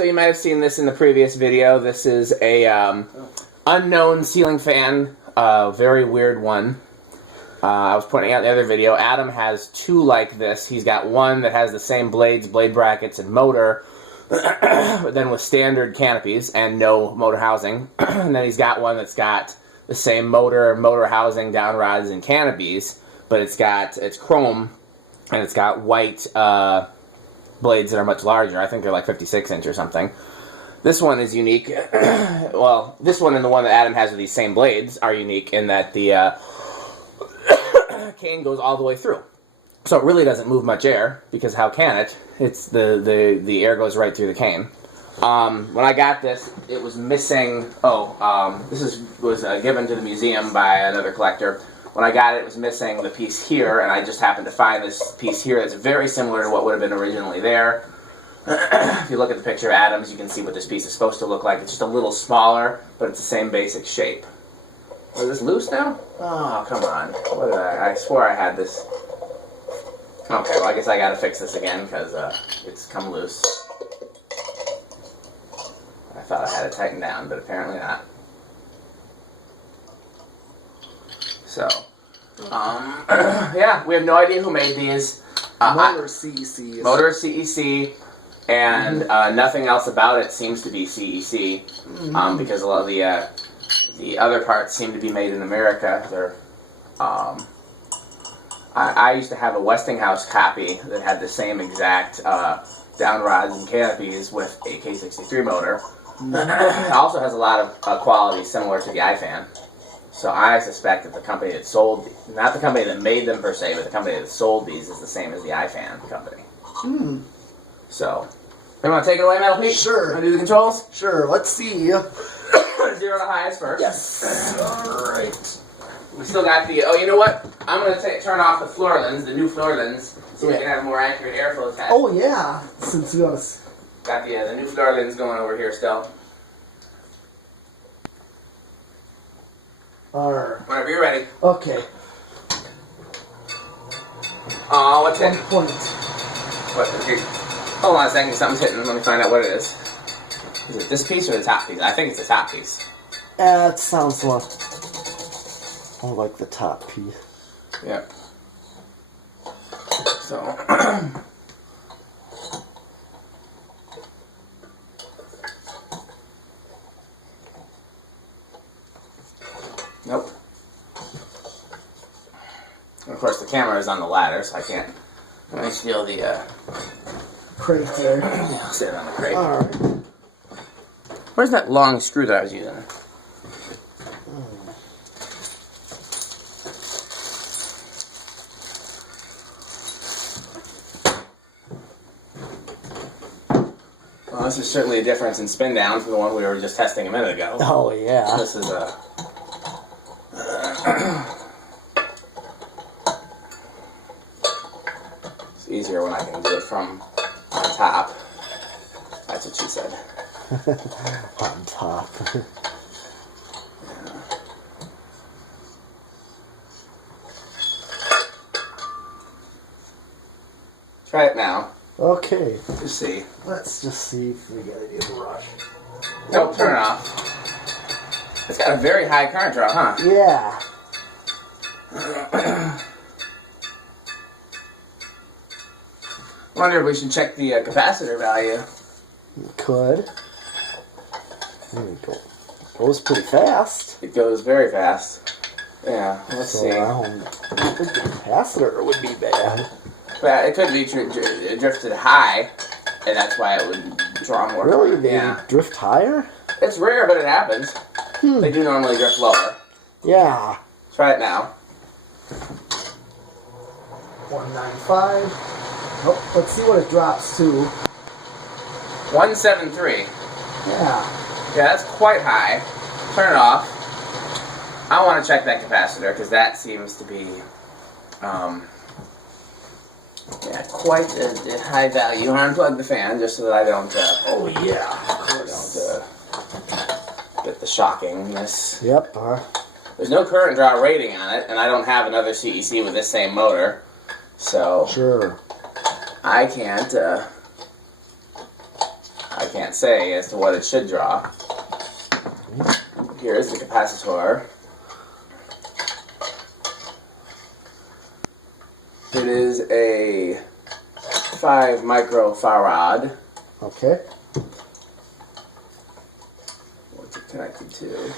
so you might have seen this in the previous video. This is a unknown ceiling fan, very weird one. I was pointing out in the other video, Adam has two like this. He's got one that has the same blades, blade brackets, and motor, but then with standard canopies and no motor housing. And then he's got one that's got the same motor, motor housing, down rods, and canopies, but it's chrome, and it's got white blades that are much larger. I think they're like 56-inch or something. This one is unique. Well, this one and the one that Adam has with these same blades are unique in that the cane goes all the way through. So it really doesn't move much air, because how can it? It's the air goes right through the cane. When I got this, it was missing... this was given to the museum by another collector. When I got it, it was missing the piece here, and I just happened to find this piece here that's very similar to what would have been originally there. If you look at the picture of Adam's, you can see what this piece is supposed to look like. It's just a little smaller, but it's the same basic shape. Is this loose now? Oh, come on. What did I swore I had this. Okay, well, I guess I gotta fix this again, because it's come loose. I thought I had it tightened down, but apparently not. So, yeah, we have no idea who made these. Motor CEC. Motor CEC, and nothing else about it seems to be CEC, because a lot of the other parts seem to be made in America. They're, I used to have a Westinghouse copy that had the same exact down rods and canopies with a K63 motor. It also has a lot of quality similar to the iFan. So I suspect that the company that sold, not the company that made them per se, but the company that sold these is the same as the iFan company. So, you want to take it away, Metal Pete? Sure. Want to do the controls? Sure, let's see. 0 to highest first. Yes. Alright. We still got the, oh, you know what? I'm going to turn off the floor lens, the new floor lens, so we can have a more accurate airflow test. Oh, yeah. Since you got Got the new floor lens going over here still. Alright. Whenever you're ready. Okay. Oh, what's it? 1 point. What? Here. Hold on a second, something's hitting. Let me find out what it is. Is it this piece or the top piece? I think it's the top piece. It sounds like I like the top piece. Yep. So. Nope. And of course, the camera is on the ladder, so I can't. Let me steal the crate there. I'll sit it on the crate. Alright. Where's that long screw that I was using? Well, this is certainly a difference in spin down from the one we were just testing a minute ago. Oh, yeah. This is a... it's easier when I can do it from on top. That's what she said. On top. Yeah. Try it now. Okay. Just see. Let's just see if we get a new rush. Nope, turn it off. It's got a very high current draw, huh? Yeah. Wonder if we should check the capacitor value. You could. There we go. Goes pretty fast. It goes very fast. Yeah, let's see. I don't think the capacitor would be bad. But it could be drifted high, and that's why it would draw more. Really? They Yeah. drift higher? It's rare, but it happens. They do normally drift lower. Yeah. Try it now. 195. Oh, let's see what it drops to. 173. Yeah. Yeah, that's quite high. Turn it off. I want to check that capacitor, because that seems to be yeah, quite a high value. Unplug the fan just so that I don't Oh, yeah. get the shockingness. Yep. There's no current draw rating on it, and I don't have another CEC with this same motor, so Sure. I can't I can't say as to what it should draw. Here is the capacitor. It is a 5 microfarad. Okay. What's it connected to?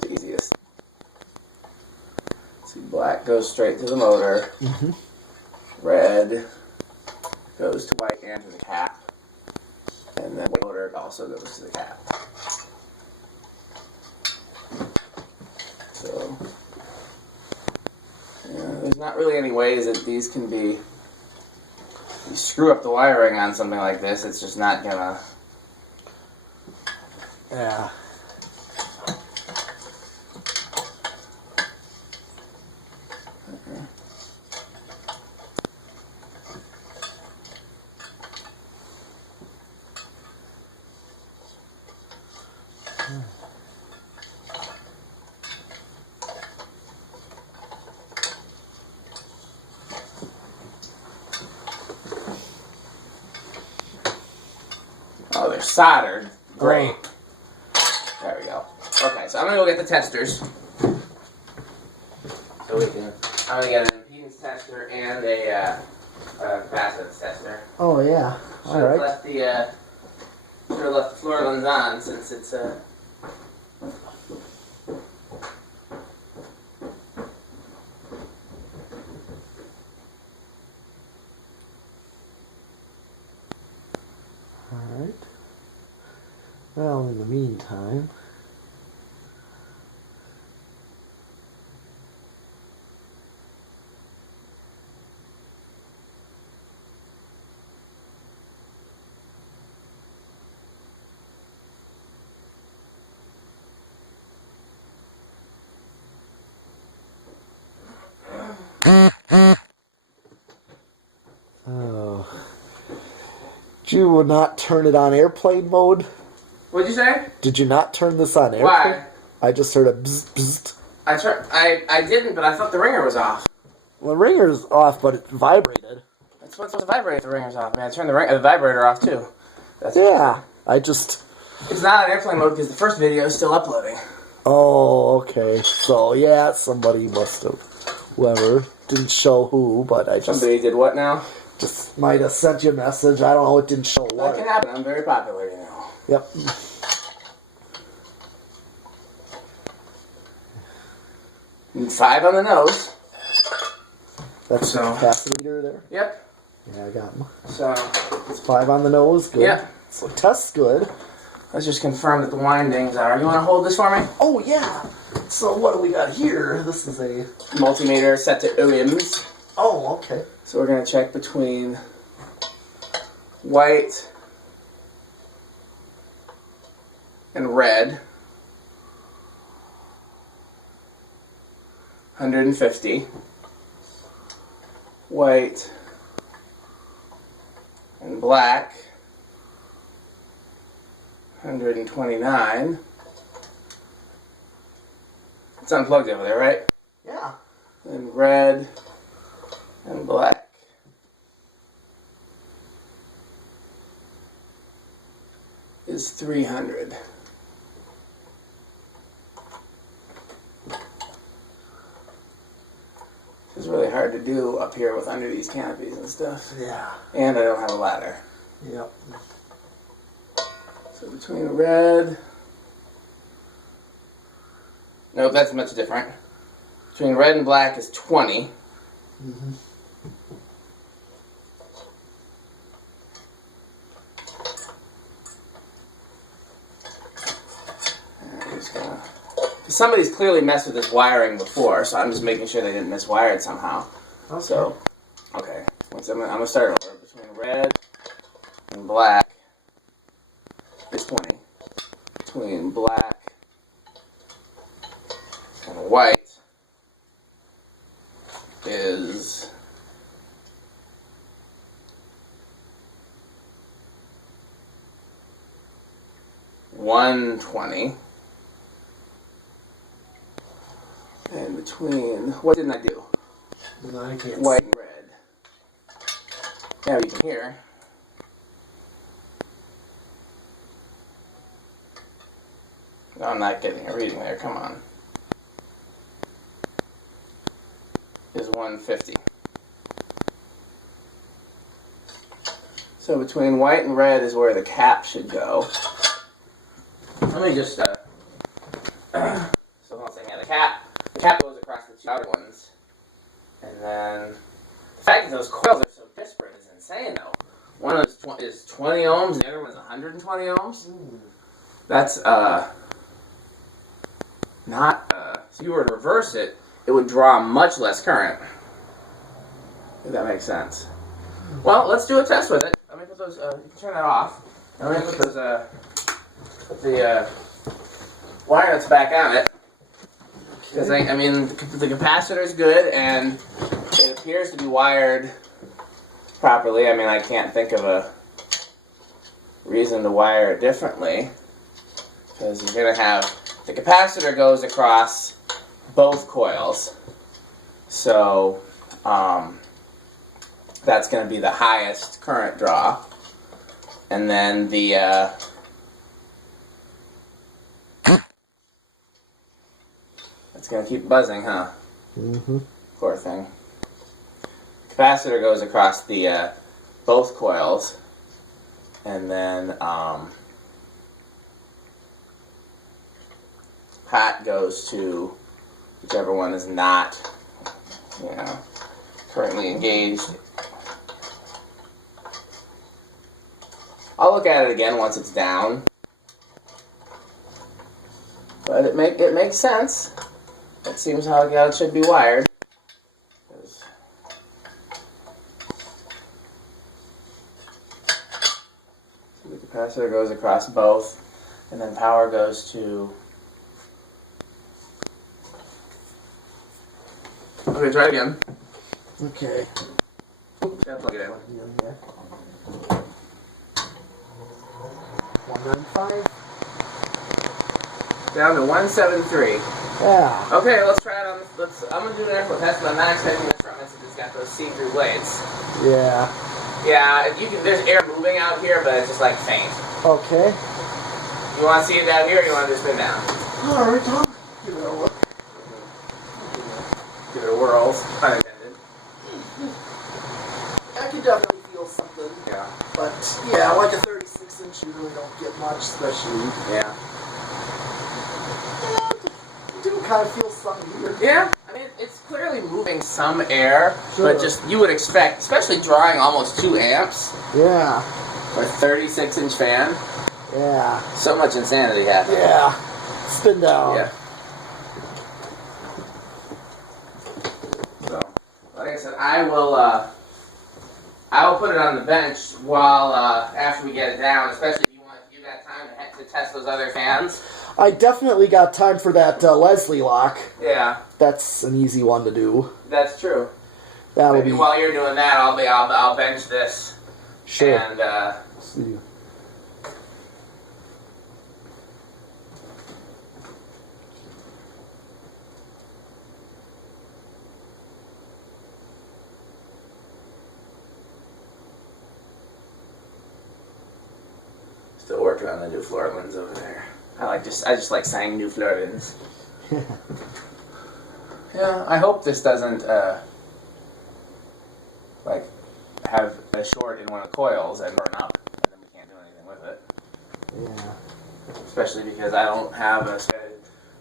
The easiest. See, black goes straight to the motor. Mm-hmm. Red goes to white and to the cap. And then white motor also goes to the cap. So, yeah, there's not really any ways that these can be. You screw up the wiring on something like this, it's just not gonna. Yeah. Oh, they're soldered. Great. Oh. There we go. Okay, so I'm gonna go get the testers. So we can. I'm gonna get an impedance tester and a capacitance tester. Oh yeah. All right. Should have left the floor ones on since it's All right. Well, in the meantime. Oh. You would not turn it on airplane mode? What'd you say? Did you not turn this on airplane? Why? I just heard a bzz bzz. I didn't, but I thought the ringer was off. Well, the ringer's off, but it vibrated. It's supposed to vibrate if the ringer's off. I mean, I turned the vibrator off too. Yeah, I just... It's not on airplane mode because the first video is still uploading. Oh, okay. So, yeah, somebody must have... Whoever. Didn't show who, but I just... Somebody did what now? Just might have sent you a message. I don't know. It didn't show what. That can happen. I'm very popular, you know. Yep. And 5 on the nose. That's the capacitor there? Yep. Yeah, I got him. So... It's 5 on the nose. Good. Yep. So, test's good. Let's just confirm that the windings are... You want to hold this for me? Oh, yeah. So, what do we got here? This is a... Multimeter set to ohms. Oh, okay. So we're going to check between white and red. 150. White and black. 129. It's unplugged over there, right? Yeah. And red and black is 300. It's really hard to do up here with under these canopies and stuff. Yeah. And I don't have a ladder. Yep. So between red... Nope, that's much different. Between red and black is 20. Mm-hmm. Somebody's clearly messed with this wiring before, so I'm just making sure they didn't miswire it somehow. Okay. So, okay. Once I'm gonna start over. Between red and black is 20. Between black and white is 120. And between, what didn't I do? No, I can't White and red. Yeah, you can hear. No, I'm not getting a reading there. Come on. Is 150. So between white and red is where the cap should go. Let me just, so one thing, yeah, the cap goes across the two outer ones. And then, the fact that those coils are so disparate is insane though. One of them is 20 ohms, and the other one is 120 ohms. That's, not, so if you were to reverse it, it would draw much less current. If that makes sense. Well, let's do a test with it. Let me put those, you can turn that off. Let me put those, put the, wire nuts back on it. Because, I mean, the capacitor is good, and it appears to be wired properly. I mean, I can't think of a reason to wire it differently. Because you're going to have, the capacitor goes across both coils. So, that's going to be the highest current draw. And then the, it's going to keep buzzing, huh? Mm-hmm. Poor thing. Capacitor goes across the, both coils. And then, hot goes to whichever one is not, you know, currently engaged. I'll look at it again once it's down. But it makes sense. That seems how it should be wired. The capacitor goes across both, and then power goes to. Okay, try it again. Okay. Gotta plug it in. Yeah. 195. Down to 173. Yeah. Okay, let's try it on. I'm gonna do an airflow test, but I'm not expecting this from it since it's got those see-through blades. Yeah. Yeah, there's air moving out here, but it's just like faint. Okay. You want to see it down here, or you want to just spin down? Alright, Tom. Give it a look. Give it a whirl, pun intended. I can definitely feel something. Yeah. But, yeah, like a 36 inch, you really don't get much, especially. Yeah. You do kind of feel something here. Yeah, I mean, it's clearly moving some air, Sure. but just, you would expect, especially drawing almost 2 amps Yeah. for a 36-inch fan, Yeah. so much insanity happening. Yeah. Spin down. Yeah. So, like I said, I will put it on the bench while, after we get it down, especially if you got time to test those other fans. I definitely got time for that Leslie lock. Yeah. That's an easy one to do. That's true. That'll Maybe be while you're doing that, I'll bench this. sure. And See. still working on the new Florlins over there. I just like saying new Florlins. Yeah, I hope this doesn't like have a short in one of the coils and burn up, and then we can't do anything with it. Yeah. Especially because I don't have a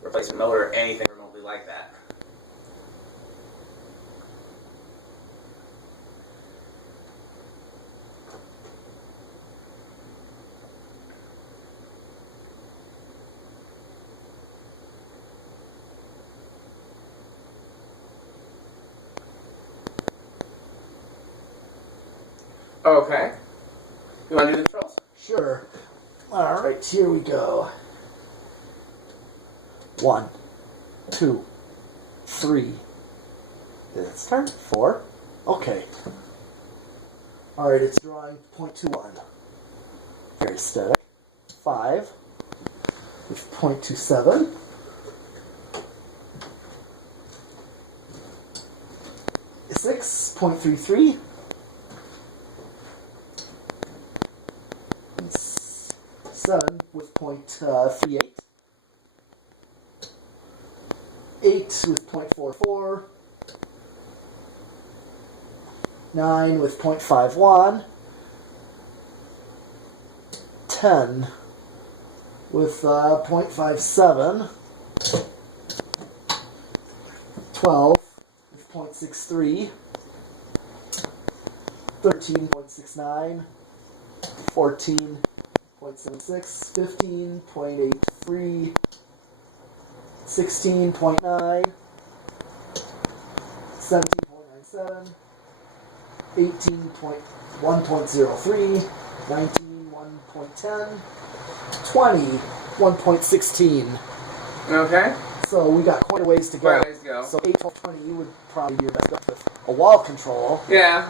replacement motor or anything remotely like that. Okay. You want to do the controls? Sure. Alright, here we go. 1, 2, 3. Did it start? 4? Okay. Alright, it's drawing 0.21. Very static. 5. With 0.27. 6, 0.33. 7 with 0.38. 8 with 0.44. 9 with 0.51. 10 with 0.57. 12 with 0.63. 13.69. 14.76. 15.83. 16.9. 17.97. 18.1.03. 19, 1.10. 20, 1.16. Okay. So we got quite a ways to go. Quite a ways to go. So 8, 12, 20 would probably be your best bet with a wall control. Yeah.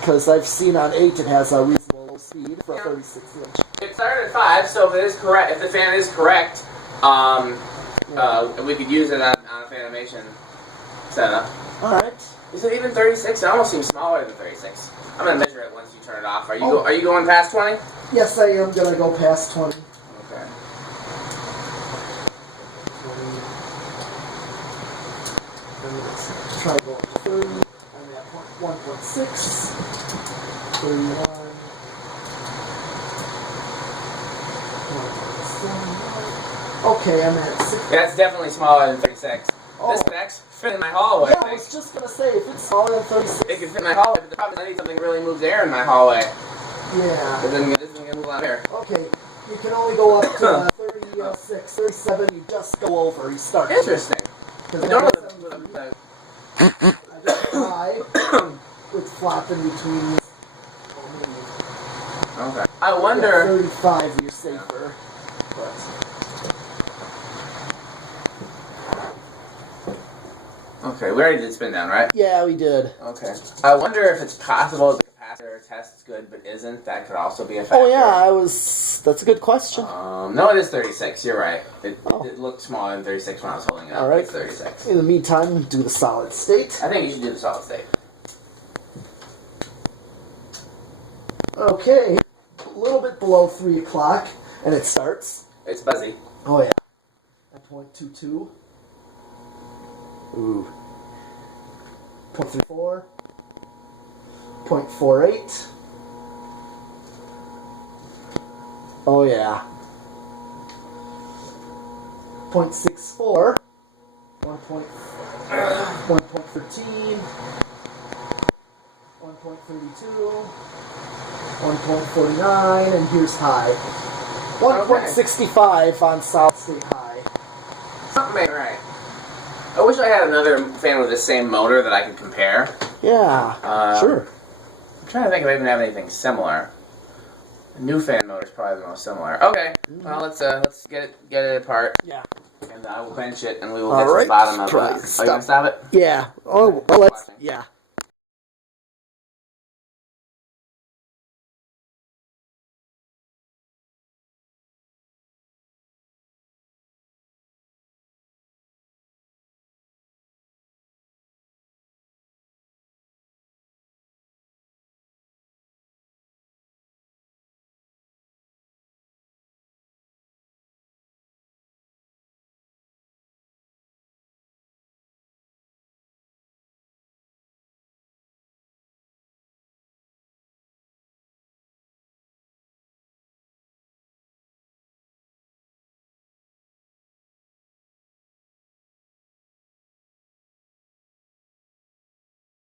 Because I've seen on 8 it has a reasonable low speed for a 36 inch. It started at 5, so if it is correct, if the fan is correct, we could use it on a Fanimation setup. Alright. Is it even 36? It almost seems smaller than 36. I'm gonna measure it once you turn it off. Are you going past 20? Yes, I am gonna go past 20. Okay. 20. Let's try going to 30. I'm at 1.6. 31. 1.7. Okay, I'm at 6. Yeah, it's definitely smaller than 36. Oh. This could actually fit in my hallway. Yeah, I was just gonna say, if it's smaller than 36. It could fit in my hallway, but the problem is I need something that really moves air in my hallway. Yeah. But then this isn't gonna move a lot of air. Okay, you can only go up to 36, 37, you just go over, you start. Interesting. Because I don't know I just try with flopping between these. Okay. I wonder. 35, you're safer. But. Okay, we already did spin down, right? Yeah, we did. Okay. I wonder if it's possible the capacitor tests good but isn't. That could also be a factor. Oh yeah, that's a good question. No, it is 36. You're right. It looked smaller than 36 when I was holding it up. All right. It's 36. In the meantime, do the solid state. I think you should do the solid state. Okay, a little bit below 3 o'clock, and it starts. It's buzzy. Oh yeah. At 0.22. Ooh. 0.34. 0.48. Oh yeah. 0.64. 1.13. 1.32. 1.49, and here's high. 1.65 on solid state high. Something ain't right. I wish I had another fan with the same motor that I could compare. Yeah, sure. I'm trying to think if I even have anything similar. A new fan motor is probably the most similar. Okay, well let's get it apart. Yeah. And I will bench it, and we will get to the bottom of it. Are you gonna stop it? Yeah. Oh, let's. Yeah.